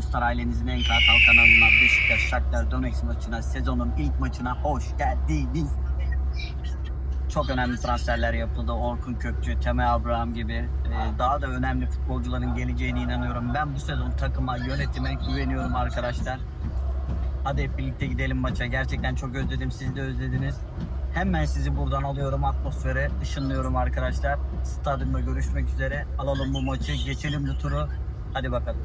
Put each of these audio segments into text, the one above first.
dostlar ailenizin en kartal kanalına Beşiktaş Shakhtar Donetsk maçına sezonun ilk maçına hoş geldiniz. Çok önemli transferler yapıldı. Orkun Kökçü, Temel Abraham gibi e, daha da önemli futbolcuların geleceğine inanıyorum. Ben bu sezon takıma, yönetime güveniyorum arkadaşlar. Hadi hep birlikte gidelim maça. Gerçekten çok özledim. Siz de özlediniz. Hemen sizi buradan alıyorum atmosfere, ışınlıyorum arkadaşlar. Stadyumda görüşmek üzere. Alalım bu maçı, geçelim bu turu. Hadi bakalım.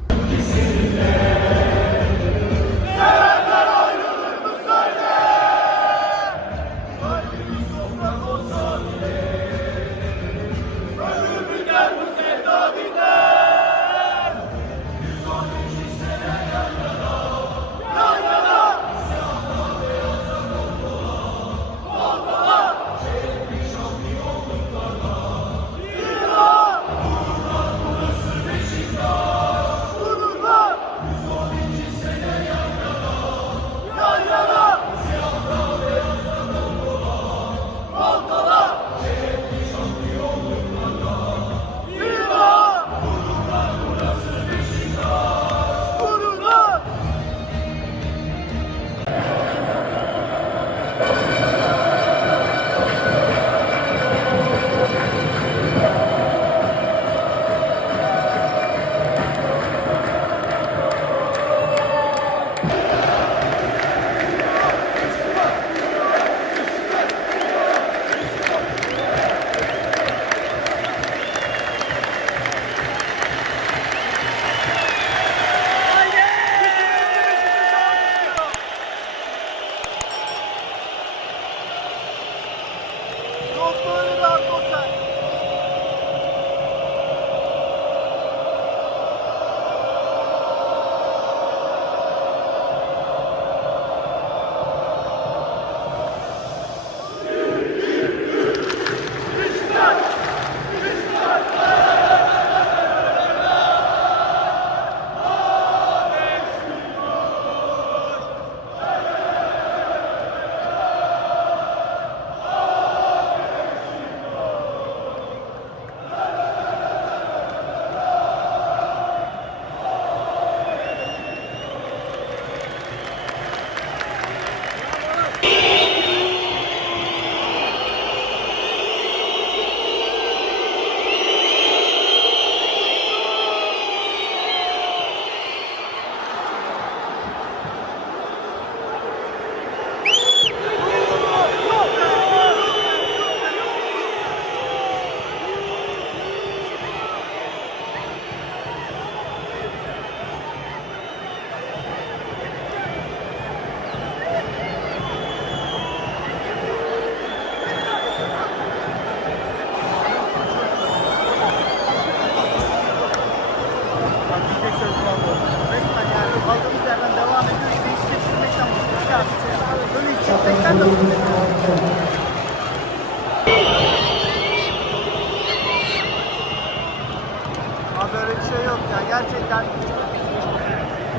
Böyle bir şey yok ya gerçekten.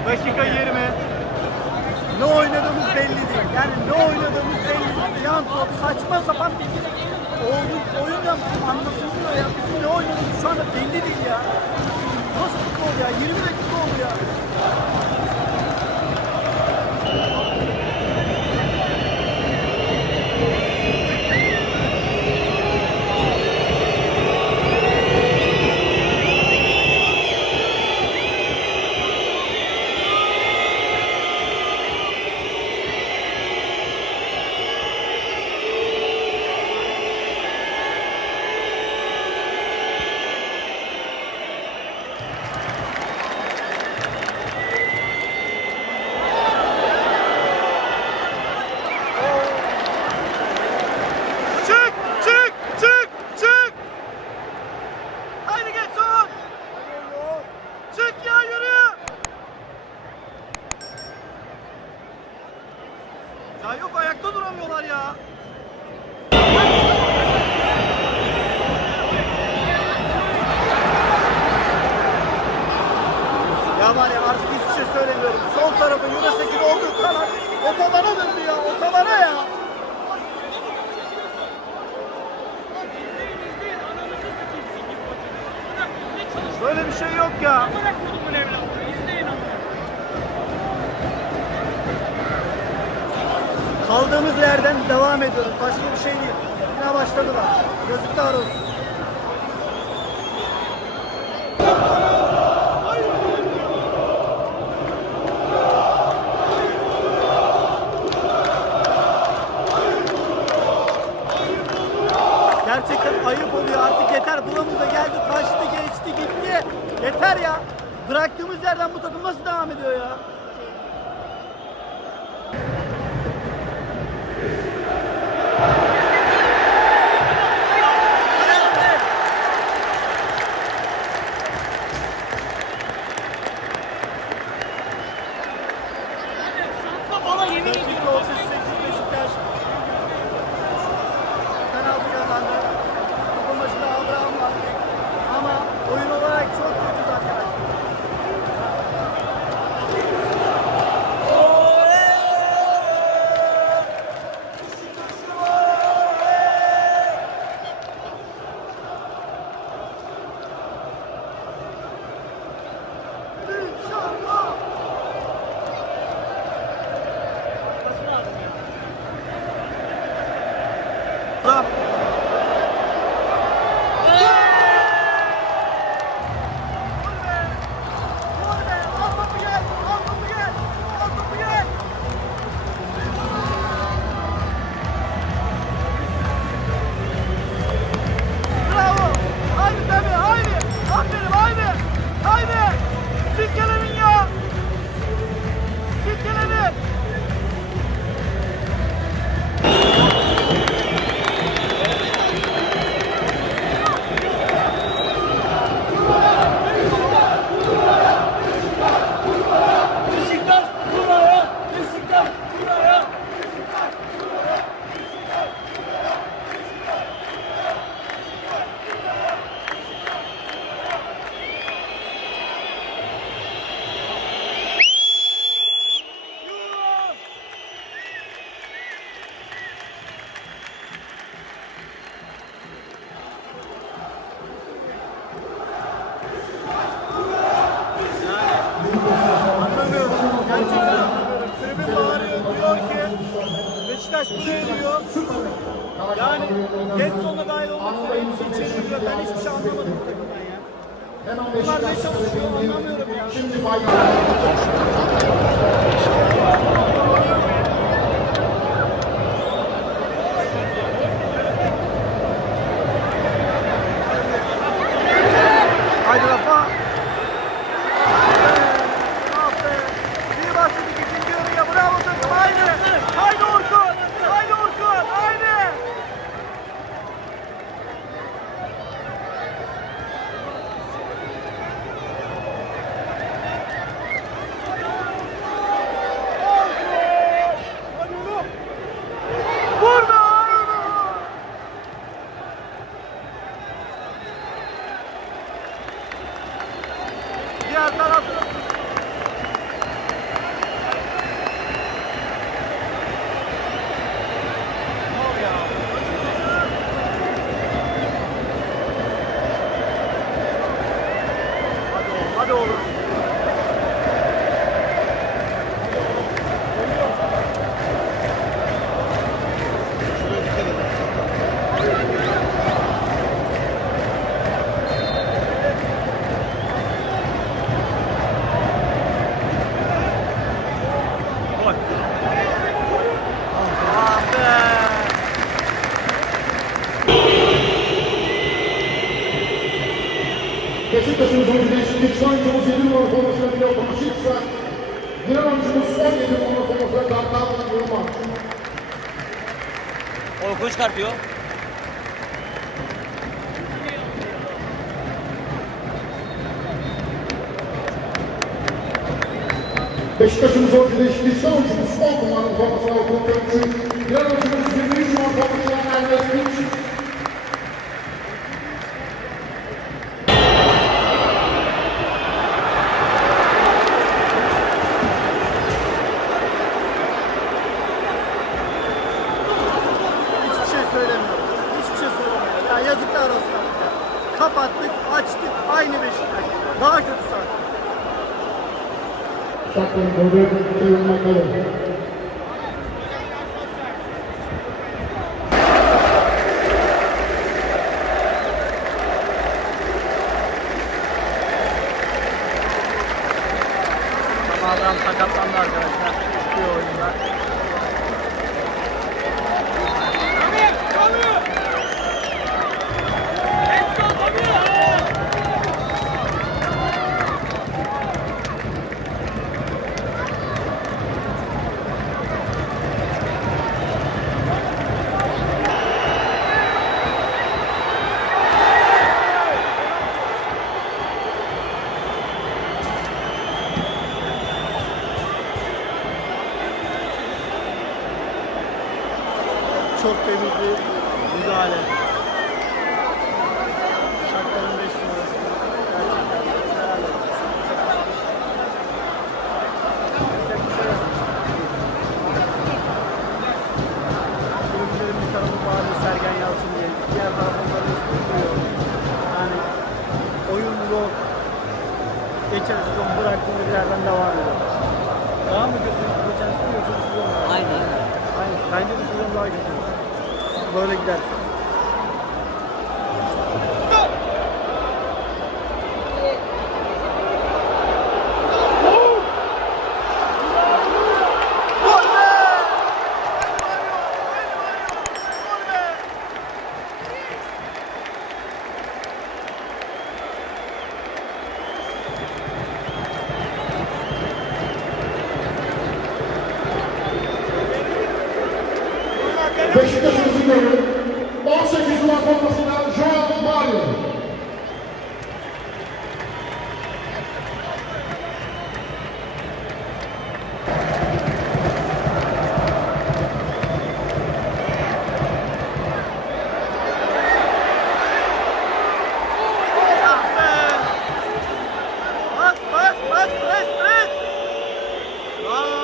Dakika 20. Ne oynadığımız belli değil. Yani ne oynadığımız belli değil. Yan top saçma sapan bir oyun, oyun yaptım anlaşılmıyor ya. Bizim ne oynadığımız şu anda belli değil ya. Nasıl futbol ya? 20 dakika oldu ya. Otobana lan. Otobana döndü ya. Otobana ya. Böyle bir şey yok ya. Kaldığımız yerden devam ediyoruz. Başka bir şey değil. Yine başladılar. Yazıklar olsun. Scorpio. Jesteśmy żołnierzy śliczą, czy w smoku mamy dwa posła okrągłych, gramy w tym dwie miesiące, a w tym Macaé. Yerden devam ediyor. Daha mı kötü? Geçen sezon yoksa bu sezon? Aynen aynen. Bence bu sezon daha kötü. Böyle giderse. Deixa que Jesus ganhou. Possa Jesus uma forma final, João Mário. Oh!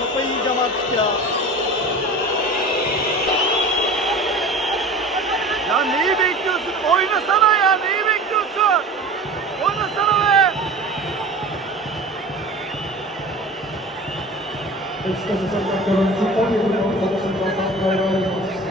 Kafayı yiyeceğim artık ya. Ya neyi bekliyorsun? Oynasana ya neyi bekliyorsun? Oynasana be. Oyuncu 17 numara formasıyla Tanrı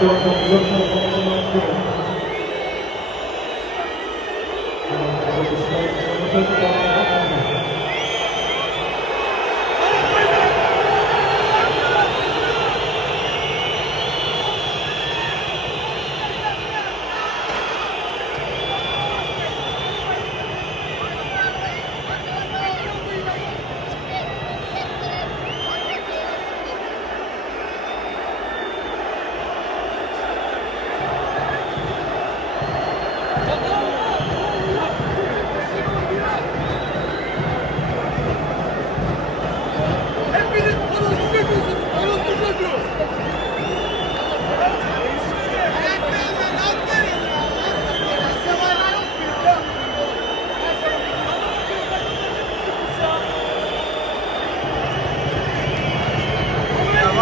Dr.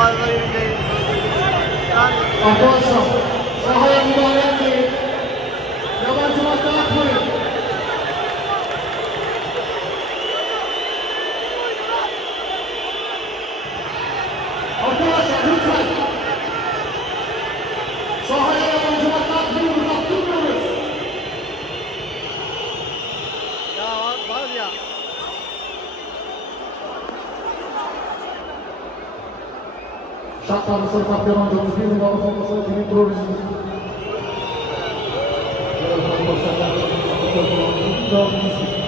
Ya vallahi já está no seu quarteirão de 11.000 novas formações de Vitor. Não,